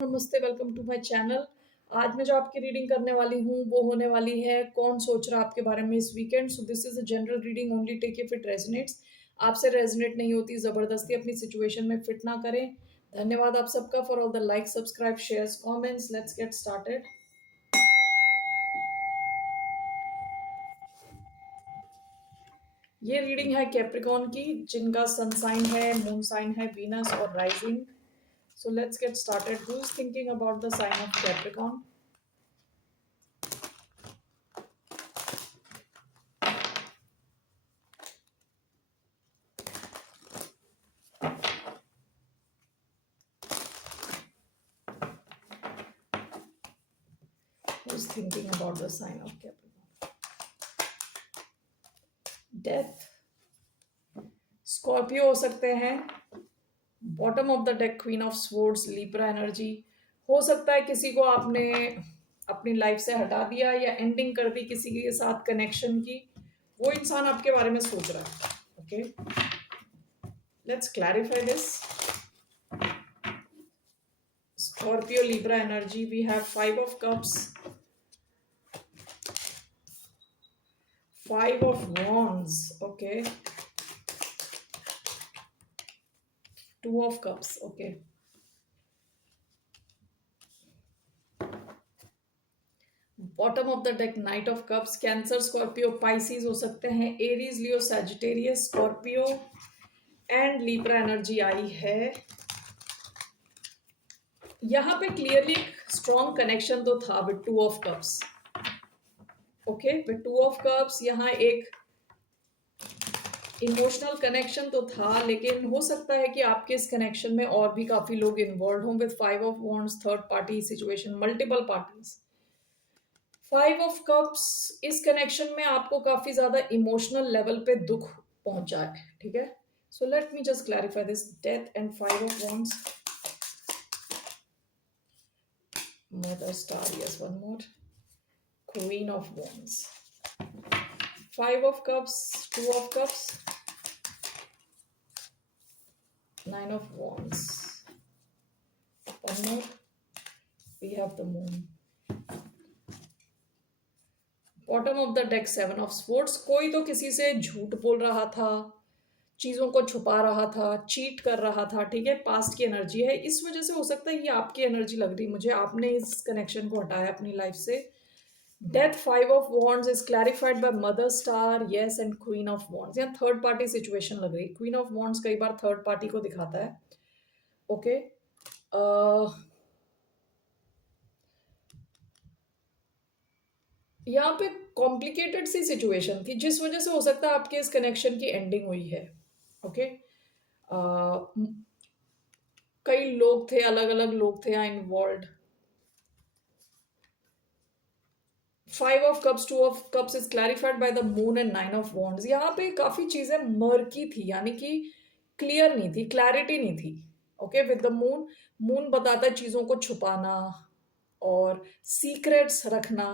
नमस्ते, welcome to my channel. आज मैं जो आपकी रीडिंग करने वाली हूँ वो होने वाली है कौन सोच रहा है आपके बारे में इस weekend. So this is a general reading, only take if it resonates. आपसे रेजोनेट नहीं होती जबरदस्ती अपनी सिचुएशन में फिट ना करें। धन्यवाद आप सबका for all the like, subscribe, shares, comments. Let's get started. ये रीडिंग है कैप्रिकॉन की, जिनका सन साइन है, मून साइन है वीनस और rising. So let's get started. Who is thinking about the sign of Capricorn? Who is thinking about the sign of Capricorn? Death. Scorpio हो सकते हैं। Bottom of the deck queen of swords, Libra energy. हो सकता है किसी को आपने अपनी लाइफ से हटा दिया या एंडिंग कर दी किसी के साथ कनेक्शन की। वो इंसान आपके बारे में सोच रहा है। Okay, let's clarify this. Scorpio Libra energy, we have 5 of cups, 5 of wands, okay, 2 of cups, okay. Bottom of the deck knight of cups, cancer, Scorpio, Pisces हो सकते हैं, Aries, Leo, Sagittarius, Scorpio and Libra energy आई है। यहाँ पे clearly strong connection तो था with 2 of cups। Okay, with 2 of cups यहाँ एक इमोशनल कनेक्शन तो था, लेकिन हो सकता है कि आपके इस कनेक्शन में और भी काफी लोग इन्वॉल्व हों। With 5 of wands, third party situation, multiple parties. 5 of cups, इस कनेक्शन में आपको काफी ज्यादा इमोशनल लेवल पे दुख पहुंचा है। ठीक है, so let me just clarify this. Death and 5 of wands, mother star, yes, one more, queen of wands, 5 of cups, 2 of cups, 9 of wands, one more, we have the moon, bottom of the deck 7 of swords। कोई तो किसी से झूठ बोल रहा था, चीजों को छुपा रहा था, चीट कर रहा था। ठीक है, पास्ट की एनर्जी है, इस वजह से हो सकता है ये आपकी एनर्जी लग रही मुझे, आपने इस कनेक्शन को हटाया अपनी लाइफ से। Death 5 of wands is clarified by mother star, yes, and queen of wands। यहाँ थर्ड पार्टी सिचुएशन लग रही है। क्वीन ऑफ wands कई बार थर्ड पार्टी को दिखाता है। ओके, यहाँ पे कॉम्प्लिकेटेड सी सिचुएशन थी, जिस वजह से हो सकता है आपके इस कनेक्शन की एंडिंग हुई है। ओके, कई लोग थे, अलग अलग लोग थे यहाँ involve. 5 of cups, 2 of cups is clarified by the moon and 9 of wands। यहाँ पे काफी चीजें मर्की थी, यानी कि क्लियर नहीं थी, क्लैरिटी नहीं थी। Okay, with the moon, moon बताता है चीजों को छुपाना और सीक्रेट्स रखना।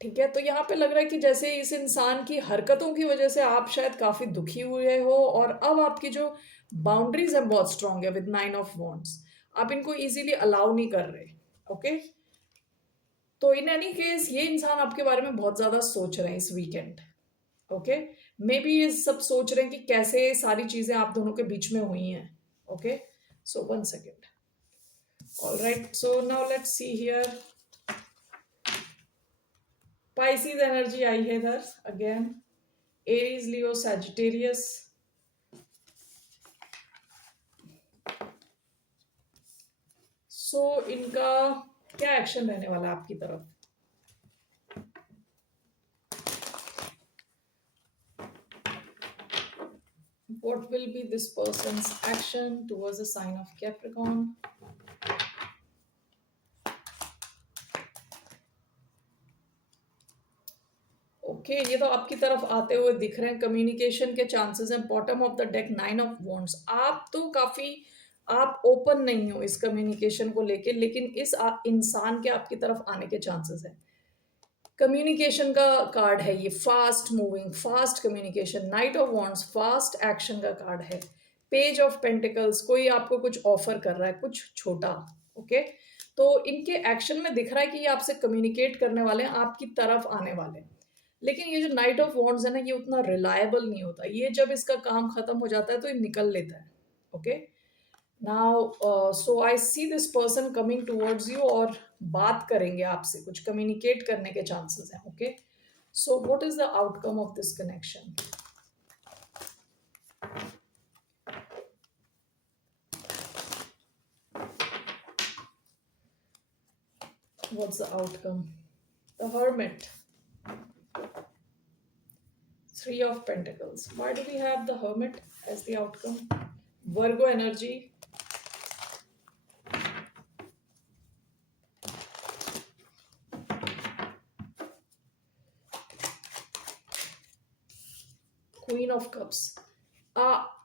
ठीक है, तो यहाँ पे लग रहा है कि जैसे इस इंसान की हरकतों की वजह से आप शायद काफी दुखी हुए हो, और अब आपकी जो बाउंड्रीज है बहुत स्ट्रांग है विद 9 of wands। आप इनको इजीली अलाउ नहीं कर रहे। ओके, तो इन एनी केस ये इंसान आपके बारे में बहुत ज्यादा सोच रहे हैं इस वीकेंड। ओके, मे बी ये सब सोच रहे हैं कि कैसे सारी चीजें आप दोनों के बीच में हुई हैं। Okay, so 1 second। All right, so now let's see here. Pisces energy आई है इधर again, Aries, Leo, Sagittarius. So इनका क्या एक्शन रहने वाला है आपकी तरफ? What will be this person's action towards the sign of Capricorn? Okay, ये तो आपकी तरफ आते हुए दिख रहे हैं। कम्युनिकेशन के चांसेस हैं। Bottom of the deck 9 of wands। आप तो काफी आप ओपन नहीं हो इस कम्युनिकेशन को लेके, लेकिन इस इंसान के आपकी तरफ आने के चांसेस हैं। कम्युनिकेशन का कार्ड है ये, fast moving, fast communication. Night of wands fast action का कार्ड है। पेज ऑफ पेंटिकल्स, कोई आपको कुछ ऑफर कर रहा है, कुछ छोटा, ओके? तो इनके एक्शन में दिख रहा है कि ये आपसे कम्युनिकेट करने वाले हैं, आपकी तरफ आने वाले हैं। लेकिन ये जो नाइट ऑफ वॉन्ड्स है ना, ये उतना रिलायबल नहीं होता। ये जब इसका काम खत्म हो जाता है तो ये निकल लेता है, okay? Now so I see this person coming towards you, और बात करेंगे आपसे, कुछ कम्युनिकेट करने के चांसेस हैं, okay? So what is the outcome of this connection? What's the outcome? The Hermit. Three of Pentacles. Why do we have the Hermit as the outcome? Virgo energy. Queen of Cups.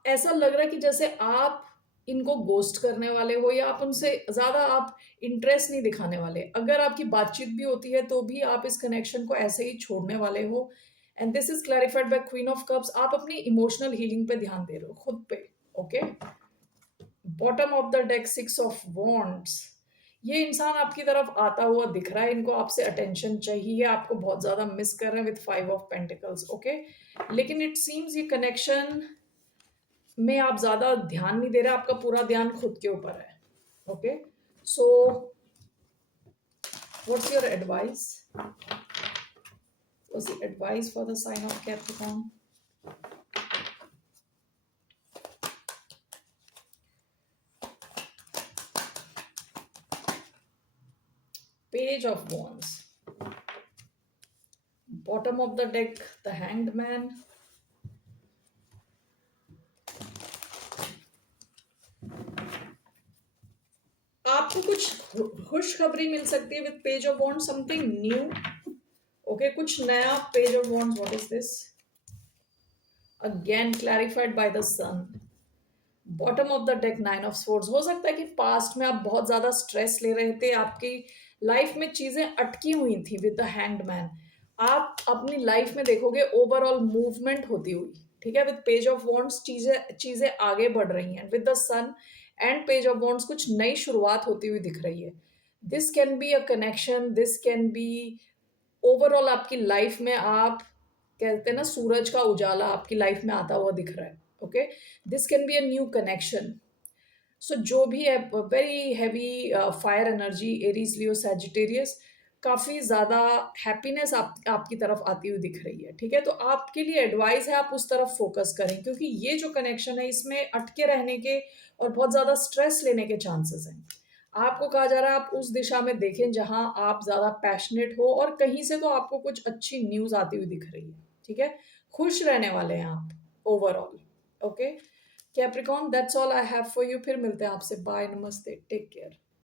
ऐसा लग रहा है कि जैसे आप इनको ghost करने वाले हो, या आप उनसे ज़्यादा आप इंटरेस्ट नहीं दिखाने वाले। अगर आपकी बातचीत भी होती है तो भी आप इस कनेक्शन को ऐसे ही छोड़ने वाले हो। And this is clarified by queen of cups. आप अपनी इमोशनल हीलिंग पे ध्यान दे रहे हो, खुद पे, okay? Bottom of the deck, 6 of wands. ये इंसान आपकी तरफ आता हुआ दिख रहा है, इनको आपसे अटेंशन चाहिए, आपको बहुत ज़्यादा मिस कर रहे हैं विथ 5 ऑफ पेंटिकल्स, ओके? लेकिन इट सीम्स ये कनेक्शन में आप ज़्यादा ध्यान नहीं दे रहे, आपका पूरा ध्यान खुद के ऊपर है, okay? So what's your advice? What's the advice for the sign of Capricorn? Page of Wands. Bottom of the deck, the Hanged Man. आपको कुछ खुशखबरी मिल सकती है with page of wands, something new, okay? कुछ नया। Page of wands, what is this? Again clarified by the sun. Bottom of the deck, 9 of swords. हो सकता है कि पास्ट में आप बहुत ज्यादा स्ट्रेस ले रहे थे, आपकी लाइफ में चीजें अटकी हुई थी विद द हैंग्ड मैन। आप अपनी लाइफ में देखोगे ओवरऑल मूवमेंट होती हुई, ठीक है? विद पेज ऑफ वॉन्ड्स चीजें चीजें आगे बढ़ रही हैं। With the sun and page of wands कुछ नई शुरुआत होती हुई दिख रही है। This can be a connection, this can be overall आपकी लाइफ में, आप कहते हैं ना सूरज का उजाला आपकी लाइफ में आता हुआ दिख रहा है, okay? This can be a new connection. So जो भी है, very heavy fire energy, Aries, Leo, Sagittarius, काफ़ी ज़्यादा हैप्पीनेस आपकी तरफ आती हुई दिख रही है, ठीक है? तो आपके लिए एडवाइस है आप उस तरफ फोकस करें, क्योंकि ये जो कनेक्शन है इसमें अटके रहने के और बहुत ज़्यादा स्ट्रेस लेने के चांसेस हैं। आपको कहा जा रहा है आप उस दिशा में देखें जहां आप ज़्यादा पैशनेट हो, और कहीं से तो आपको कुछ अच्छी न्यूज़ आती हुई दिख रही है, ठीक है? खुश रहने वाले हैं आप overall, okay? Capricorn, that's all I have for you. फिर मिलते हैं आपसे। बाय, नमस्ते, टेक केयर।